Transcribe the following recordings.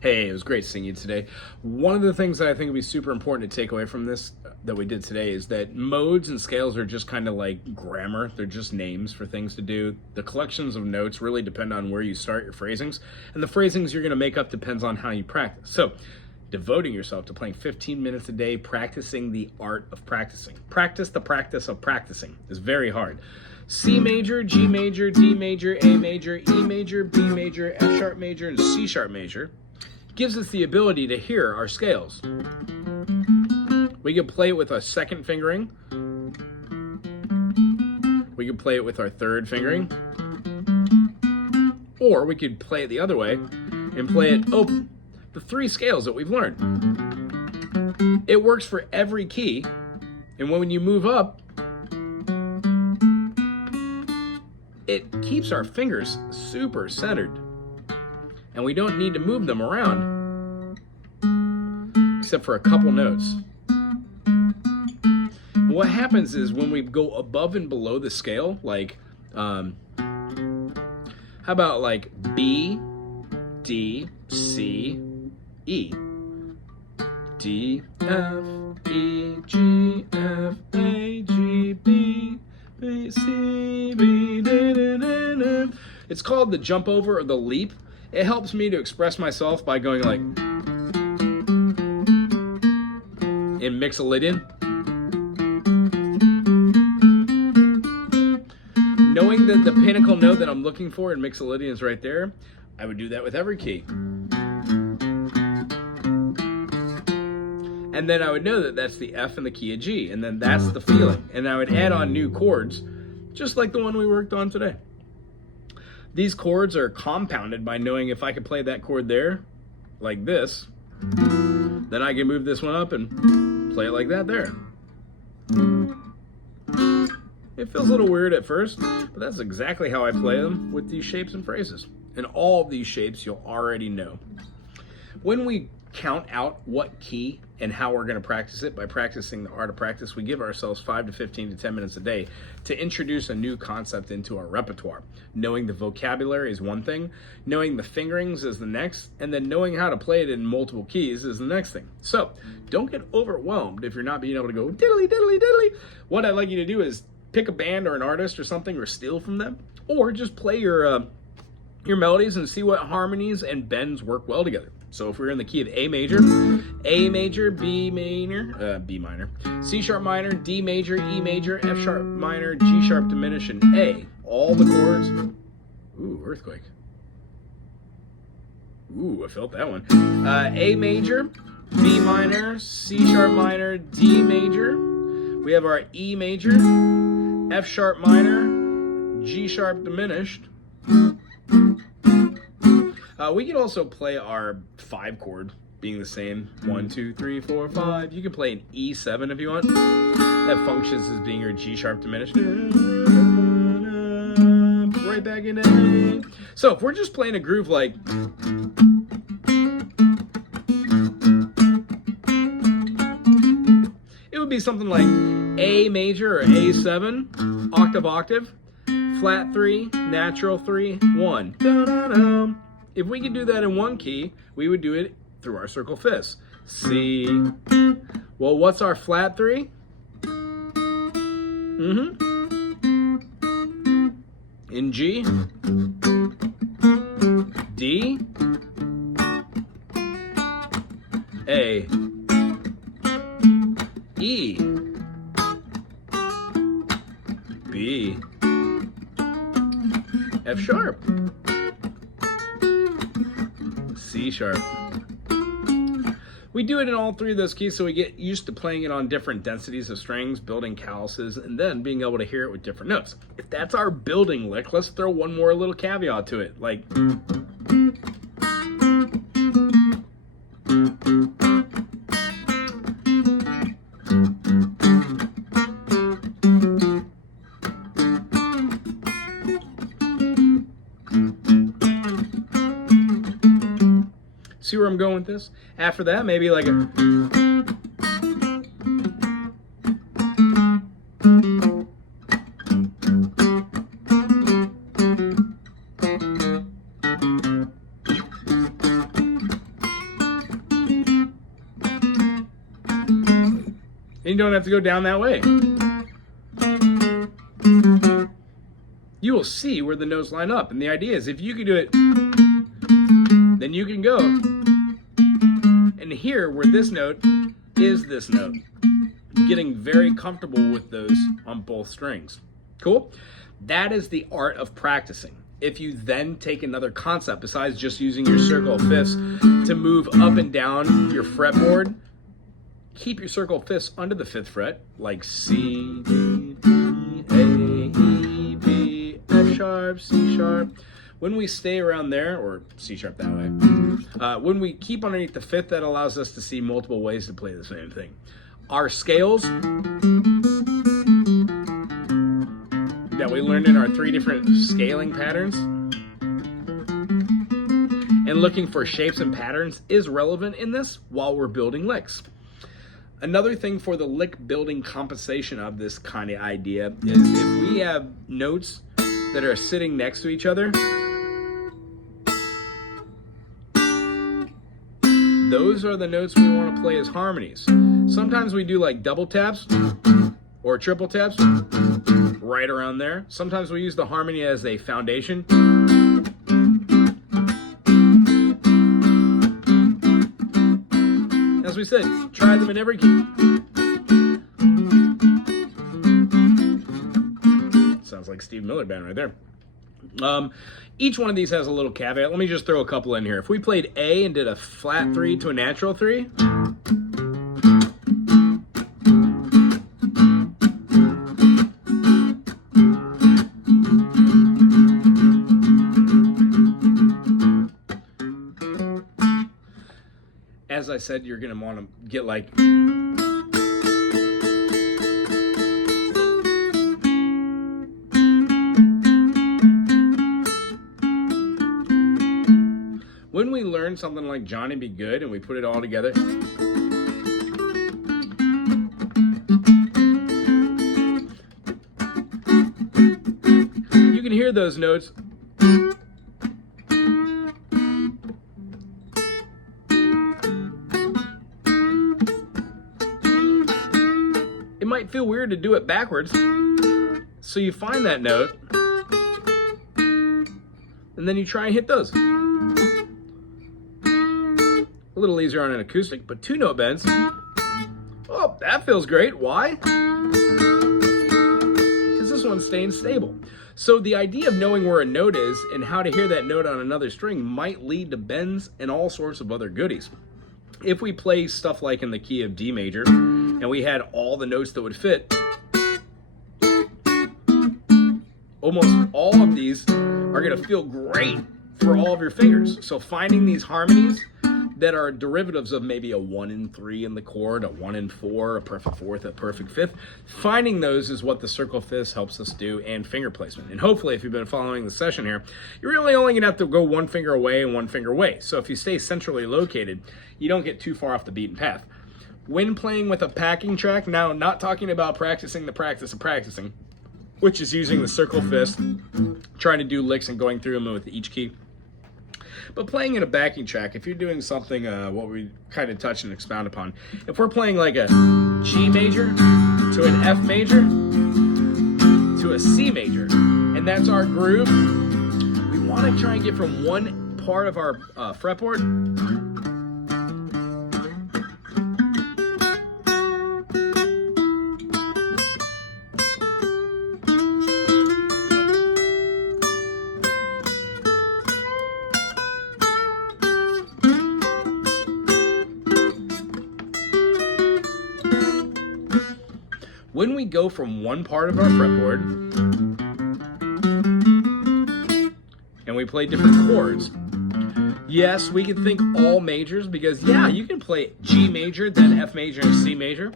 Hey, it was great seeing you today. One of the things that I think would be super important to take away from this that we did today is that modes and scales are just kind of like grammar. They're just names for things to do. The collections of notes really depend on where you start your phrasings, and the phrasings you're going to make up depends on how you practice. So, devoting yourself to playing 15 minutes a day, practicing the art of practicing. Practice the practice of practicing is very hard. C major, G major, D major, A major, E major, B major, F sharp major, and C sharp major gives us the ability to hear our scales. We can play it with our second fingering. We can play it with our third fingering. Or we could play it the other way and play it open. The three scales that we've learned. It works for every key. And when you move up, it keeps our fingers super centered. And we don't need to move them around, except for a couple notes. What happens is when we go above and below the scale, like, how about like B, D, C, E, D, F, E, G, F, A, G, B, B, C, B, D, D, D, D. It's called the jump over or the leap. It helps me to express myself by going like in Mixolydian. Knowing that the pinnacle note that I'm looking for in Mixolydian is right there, I would do that with every key. And then I would know that that's the F in the key of G, and then that's the feeling. And I would add on new chords, just like the one we worked on today. These chords are compounded by knowing if I could play that chord there, like this, then I can move this one up and play it like that there. It feels a little weird at first, but that's exactly how I play them with these shapes and phrases. And all of these shapes you'll already know. When we count out what key and how we're going to practice it by practicing the art of practice, we give ourselves 5 to 15 to 10 minutes a day to introduce a new concept into our repertoire. Knowing the vocabulary is one thing, knowing the fingerings is the next, and then knowing how to play it in multiple keys is the next thing. So don't get overwhelmed if you're not being able to go diddly diddly diddly. What I'd like you to do is pick a band or an artist or something or steal from them, or just play your melodies and see what harmonies and bends work well together. So if we're in the key of A major, B minor, C sharp minor, D major, E major, F sharp minor, G sharp diminished, and A. All the chords. Ooh, earthquake. Ooh, I felt that one. A major, B minor, C sharp minor, D major. We have our E major, F sharp minor, G sharp diminished. We can also play our 5 chord being the same. 1, 2, 3, 4, 5. You can play an E7 if you want. That functions as being your G sharp diminished. Right back into A. So if we're just playing a groove like it would be something like A major or A7, octave, flat 3, natural 3, 1. Da-da-da. If we could do that in one key, we would do it through our circle fifths. C. Well, what's our flat 3? In G. D. A. E. B. F sharp. C sharp. We do it in all 3 of those keys so we get used to playing it on different densities of strings, building calluses, and then being able to hear it with different notes. If that's our building lick, let's throw one more little caveat to it, like see where I'm going with this? After that, maybe like a you don't have to go down that way. You will see where the notes line up. And the idea is if you can do it, then you can go and hear where this note is this note. Getting very comfortable with those on both strings. Cool? That is the art of practicing. If you then take another concept besides just using your circle of fifths to move up and down your fretboard, keep your circle of fifths under the 5th fret, like C, D, E, A, E, B, F sharp, C sharp. When we stay around there, or C sharp that way, when we keep underneath the 5th, that allows us to see multiple ways to play the same thing. Our scales that we learned in our 3 different scaling patterns and looking for shapes and patterns is relevant in this while we're building licks. Another thing for the lick building compensation of this kind of idea is if we have notes that are sitting next to each other, those are the notes we want to play as harmonies. Sometimes we do like double taps or triple taps right around there. Sometimes we use the harmony as a foundation. As we said, try them in every key. Sounds like Steve Miller Band right there. Each one of these has a little caveat. Let me just throw a couple in here. If we played A and did a flat 3 to a natural 3, as I said, you're going to want to get like... When we learn something like Johnny Be Good and we put it all together, you can hear those notes. It might feel weird to do it backwards, so you find that note and then you try and hit those. A little easier on an acoustic, but 2-note bends. Oh, that feels great. Why? Because this one's staying stable. So the idea of knowing where a note is and how to hear that note on another string might lead to bends and all sorts of other goodies. If we play stuff like in the key of D major and we had all the notes that would fit, almost all of these are going to feel great for all of your fingers. So finding these harmonies that are derivatives of maybe a 1 and 3 in the chord, a 1 and 4, a perfect 4th, a perfect 5th. Finding those is what the circle fifths helps us do, and finger placement. And hopefully, if you've been following the session here, you're really only going to have to go 1 finger away and 1 finger away. So if you stay centrally located, you don't get too far off the beaten path. When playing with a packing track, now not talking about practicing the practice of practicing, which is using the circle fifths, trying to do licks and going through them with each key. But playing in a backing track, if you're doing something, what we kind of touch and expound upon, if we're playing like a G major to an F major to a C major, and that's our groove, we want to try and get from one part of our fretboard when we go from one part of our fretboard and we play different chords, yes, we can think all majors because, yeah, you can play G major, then F major and C major.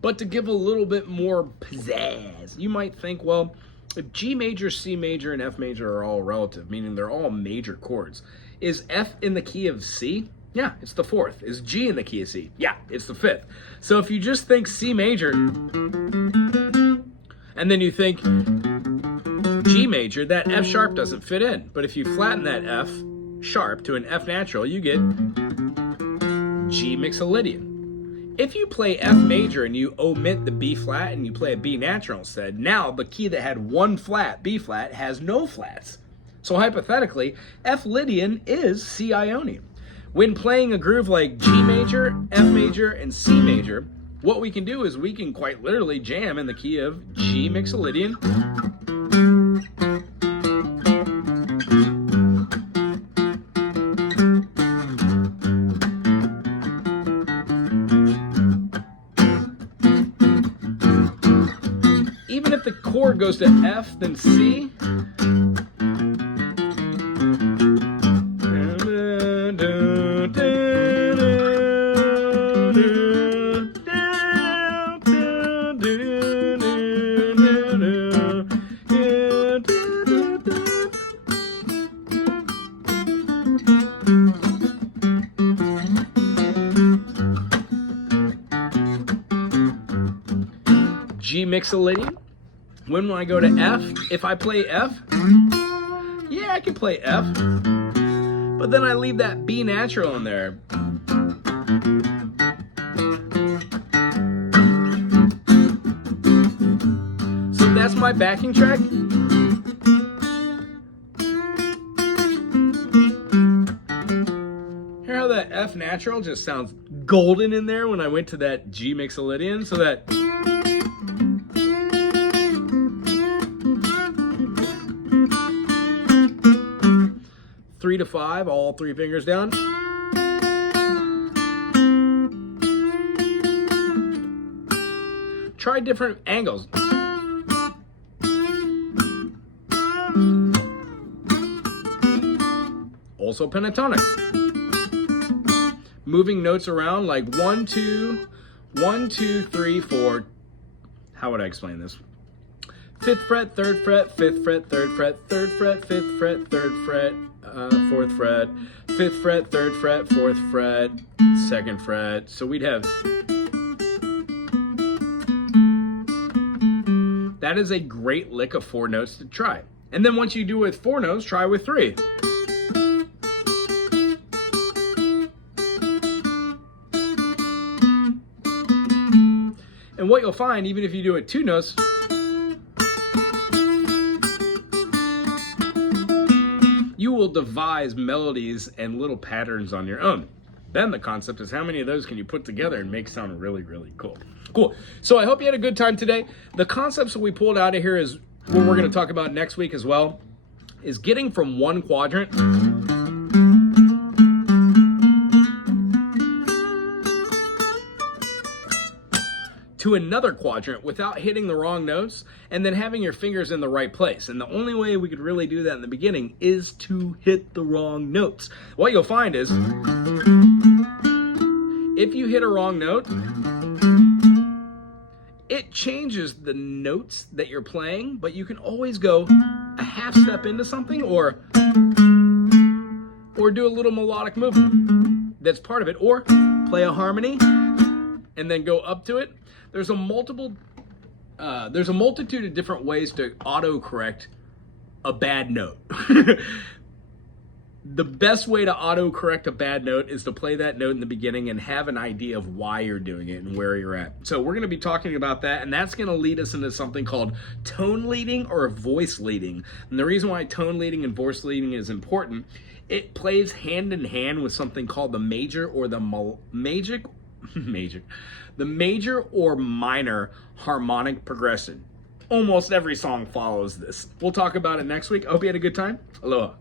But to give a little bit more pizzazz, you might think, well, if G major, C major, and F major are all relative, meaning they're all major chords, is F in the key of C? Yeah, it's the 4th. Is G in the key of C? Yeah, it's the 5th. So if you just think C major, and then you think G major, that F sharp doesn't fit in. But if you flatten that F sharp to an F natural, you get G mixolydian. If you play F major and you omit the B flat and you play a B natural instead, now the key that had one flat, B flat, has no flats. So hypothetically, F Lydian is C Ionian. When playing a groove like G major, F major, and C major, what we can do is we can quite literally jam in the key of G Mixolydian, even if the chord goes to F, then C. G Mixolydian. When I go to F, if I play F, yeah, I can play F, but then I leave that B natural in there. So that's my backing track. Hear how that F natural just sounds golden in there when I went to that G Mixolydian, so that 3 to 5, all 3 fingers down. Try different angles. Also pentatonic. Moving notes around like 1, 2, 1, 2, 3, 4. How would I explain this? 5th fret, 3rd fret, 5th fret, 3rd fret, 3rd fret, 5th fret, 3rd fret, 4th fret, 5th fret, 3rd fret, 4th fret, 2nd fret. So we'd have. That is a great lick of 4 notes to try. And then once you do with 4 notes, try with 3. And what you'll find, even if you do it 2 notes, you will devise melodies and little patterns on your own. Then the concept is how many of those can you put together and make sound really, really cool. Cool. So I hope you had a good time today. The concepts that we pulled out of here is what we're going to talk about next week as well, is getting from one quadrant to another quadrant without hitting the wrong notes, and then having your fingers in the right place. And the only way we could really do that in the beginning is to hit the wrong notes. What you'll find is, if you hit a wrong note, it changes the notes that you're playing, but you can always go a half step into something or do a little melodic movement. That's part of it. Or play a harmony and then go up to it. There's a multitude of different ways to autocorrect a bad note. The best way to autocorrect a bad note is to play that note in the beginning and have an idea of why you're doing it and where you're at. So we're going to be talking about that, and that's going to lead us into something called tone leading or voice leading. And the reason why tone leading and voice leading is important, it plays hand in hand with something called the major or the the major or minor harmonic progression. Almost every song follows this. We'll talk about it next week. I hope you had a good time. Aloha.